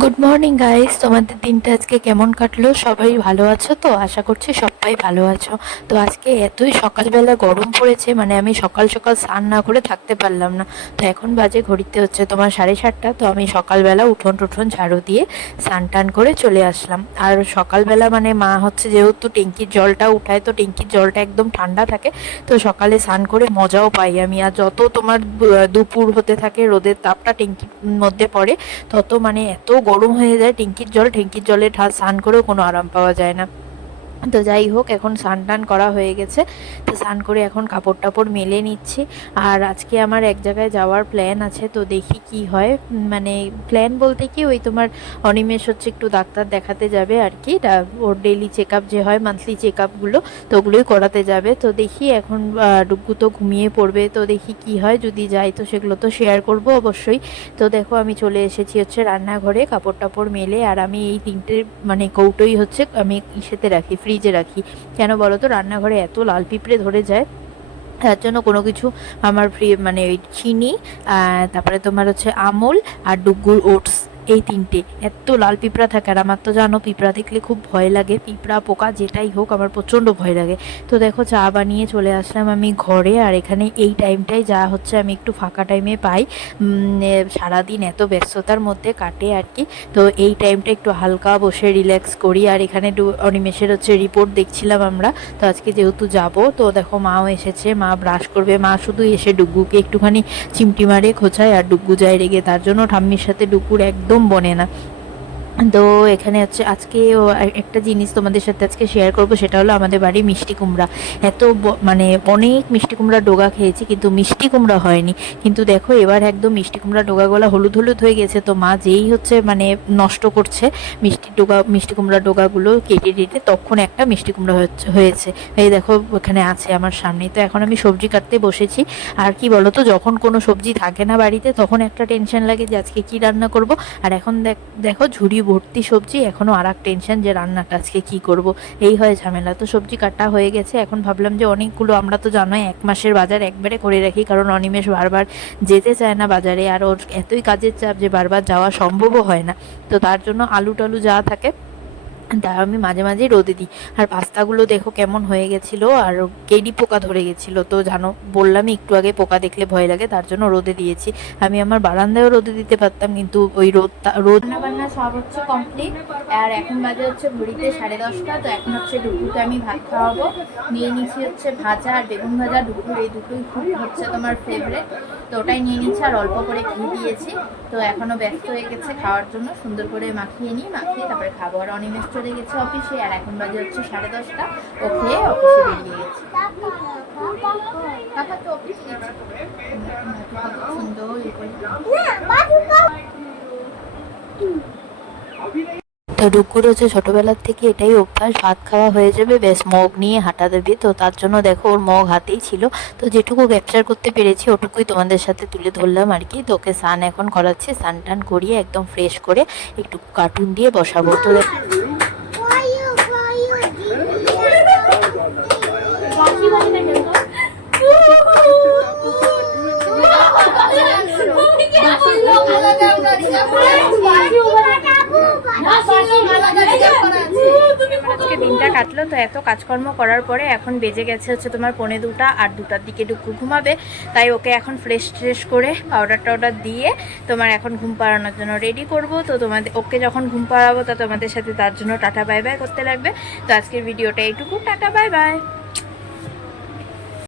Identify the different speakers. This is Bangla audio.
Speaker 1: গুড মর্নিং গাইস তোমাদের দিনটা আজকে কেমন কাটলো? সবাই ভালো আছো তো? আশা করছি সবাই ভালো আছো। তো আজকে এতই সকালবেলা গরম পড়েছে মানে আমি সকাল সকাল স্নান না করে থাকতে পারলাম না। তো এখন বাজে ঘড়িতে হচ্ছে তোমার সাড়ে সাতটা, তো আমি সকালবেলা উঠোন টুঠোন ঝাড়ু দিয়ে স্নান টান করে চলে আসলাম। আর সকালবেলা মানে মা হচ্ছে যেহেতু ট্যাঙ্কির জলটা উঠায়, তো ট্যাঙ্কির জলটা একদম ঠান্ডা থাকে, তো সকালে স্নান করে মজাও পাই আমি। আর যত তোমার দুপুর হতে থাকে, রোদের তাপটা ট্যাঙ্কির মধ্যে পড়ে, তত মানে এত গরম হয়ে যায় টিঙ্কির জল টিঙ্কির জলে স্নান করেও কোনো আরাম পাওয়া যায় না। তো যাই হোক, এখন স্নান টান করা হয়ে গেছে। তো স্নান করে এখন কাপড় টাপড় মেলে নিচ্ছি। আর আজকে আমার এক জায়গায় যাওয়ার প্ল্যান আছে, তো দেখি কি হয়। মানে প্ল্যান বলতে কি, ওই তোমার অনিমেষ হচ্ছে একটু ডাক্তার দেখাতে যাবে আর কি। ওর ডেলি চেক যে হয় মান্থলি চেক আপগুলো তো ওগুলোই করাতে যাবে। তো দেখি এখন ডুগ্গু তো ঘুমিয়ে পড়বে। তো দেখি কি হয়, যদি যাই তো সেগুলো তো শেয়ার করব অবশ্যই। তো দেখো আমি চলে এসেছি হচ্ছে রান্নাঘরে কাপড় টাপড় মেলে। আর আমি এই তিনটে মানে কৌটোই হচ্ছে, আমি ইসেতে রাখি ফ্রিজে রাখি। কেন বলো তো রান্নাঘরে এত লাল পিঁপড়ে ধরে যায়, তার জন্য কোনো কিছু আমার ফ্রি মানে ওই চিনি তারপরে তোমার হচ্ছে আমল আর ডুগুর ওটস। এই তিনটে। এত লাল পিঁপড়া থাকে, আর আমার তো জানো পিঁপড়া দেখলে খুব ভয় লাগে। পিঁপড়া, পোকা, যেটাই হোক, আমার প্রচণ্ড ভয় লাগে। তো দেখো, চা বানিয়ে চলে আসলাম আমি ঘরে, আর এখানে এই টাইমটাই যা হচ্ছে আমি একটু ফাঁকা টাইমে পাই। সারাদিন এত ব্যস্ততার মধ্যে কাটে আর কি। তো এই টাইমটা একটু হালকা বসে রিল্যাক্স করি, আর এখানে অনিমেষের হচ্ছে রিপোর্ট দেখছিলাম আমরা। তো আজকে যেহেতু যাব, তো দেখো, মাও এসেছে, মা ব্রাশ করবে। মা শুধু এসে ডুগ্গুকে একটুখানি চিমটি মারে, খোঁচায়, আর ডুগ্গু যায় রেগে। তার জন্য ঠাম্মির সাথে ডুকুর একদম বনে না। তো এখানে হচ্ছে আজকে একটা জিনিস তোমাদের সাথে আজকে শেয়ার করব, সেটা হলো আমাদের বাড়ি মিষ্টি কুমড়া। এত মানে অনেক মিষ্টি কুমড়া ডোগা খেয়েছি, কিন্তু মিষ্টি কুমড়া হয়নি। কিন্তু দেখো, এবার একদম মিষ্টি কুমড়া ডোগাগুলো হলুদ হলুদ হয়ে গেছে, তো মা যেই হচ্ছে মানে নষ্ট করছে মিষ্টি ডোগা, মিষ্টি কুমড়া ডোগাগুলো কেটে কেটে তখন একটা মিষ্টি কুমড়া হয়েছে। এই দেখো, ওখানে আছে আমার সামনে তো এখন আমি সবজি কাটতে বসেছি। আর কি বলো তো যখন কোনো সবজি থাকে না বাড়িতে, তখন একটা টেনশন লাগে যে আজকে কি রান্না করব। আর এখন দেখো, ঝুড়ি ভর্তি সবজি এখনও আর এক টেনশন যে রান্নাটা আজকে কি করব, এই হয় ঝামেলা। তো সবজি কাটা হয়ে গেছে, এখন ভাবলাম যে অনেকগুলো আমরা তো জানোই, এক মাসের বাজার একবারে করে রাখি, কারণ অনিমেষ বারবার যেতে চায় না বাজারে, আর ওর এতই কাজের চাপ যে বারবার যাওয়া সম্ভবও হয় না। তো তার জন্য আলু টালু যা থাকে তা আমি মাঝে মাঝে রোদে দিই। আর পাস্তাগুলো দেখো কেমন হয়ে গেছিল, আর কেডি পোকা ধরে গেছিল। তো জানো, বললামই একটু আগে পোকা দেখলে ভয় লাগে, তার জন্য রোদে দিয়েছি। আমি আমার বারান্দায়ও রোদে দিতে পারতাম, কিন্তু ওই রোদটা, রোদ রান্না বান্না সব হচ্ছে কমপ্লিট আর এখন বাজে হচ্ছে ঘড়িতে সাড়ে দশটা, তো এখন হচ্ছে দুপুরতে আমি ভাত খাওয়াবো। নিয়ে নিচ্ছি হচ্ছে ভাজা আর বেগুন ভাজা দুপুর এই দুটোই খুব হচ্ছে তোমার ফেভারেট তো ওটাই নিয়ে নিচ্ছি আর অল্প করে ঘি দিয়েছি। তো এখনও ব্যস্ত হয়ে গেছে খাওয়ার জন্য, সুন্দর করে মাখিয়ে নিই, মাখিয়ে তারপরে খাব। আর অনিমেষ চলে গেছে অফিসে, আর এখন বাজে হচ্ছে সাড়ে দশটা। ও অফিসে বেরিয়ে গেছে। তো অফিসে ডুকুর হচ্ছে ছোটবেলার থেকে, এটাই অভ্যাস। ভাত খাওয়া হয়ে যাবে বেশ মগ নিয়ে হাঁটা দেবে। তো তার জন্য দেখো, ওর মগ হাতেই ছিল। তো যেটুকু ক্যাপচার করতে পেরেছি, ওটুকুই তোমাদের সাথে তুলে ধরলাম আর কি। তো ওকে স্নান এখন করাচ্ছি স্নান টান করিয়ে একদম ফ্রেশ করে একটু কার্টুন দিয়ে বসাবো। তো আজকে দিনটা কাটলো, তো এত কাজকর্ম করার পরে এখন বেজে গেছে হচ্ছে তোমার পনে দুটা আর দুটার দিকে ডুকু ঘুমাবে। তাই ওকে এখন ফ্রেশ ট্রেশ করে পাউডার টাউডার দিয়ে তোমার এখন ঘুম পাড়ানোর জন্য রেডি করব। তো তোমাদের, ওকে যখন ঘুম পাড়াবো, তা তোমাদের সাথে তার জন্য টাটা বাই বাই করতে লাগবে। তো আজকের ভিডিওটা এইটুকু। Tata bye bye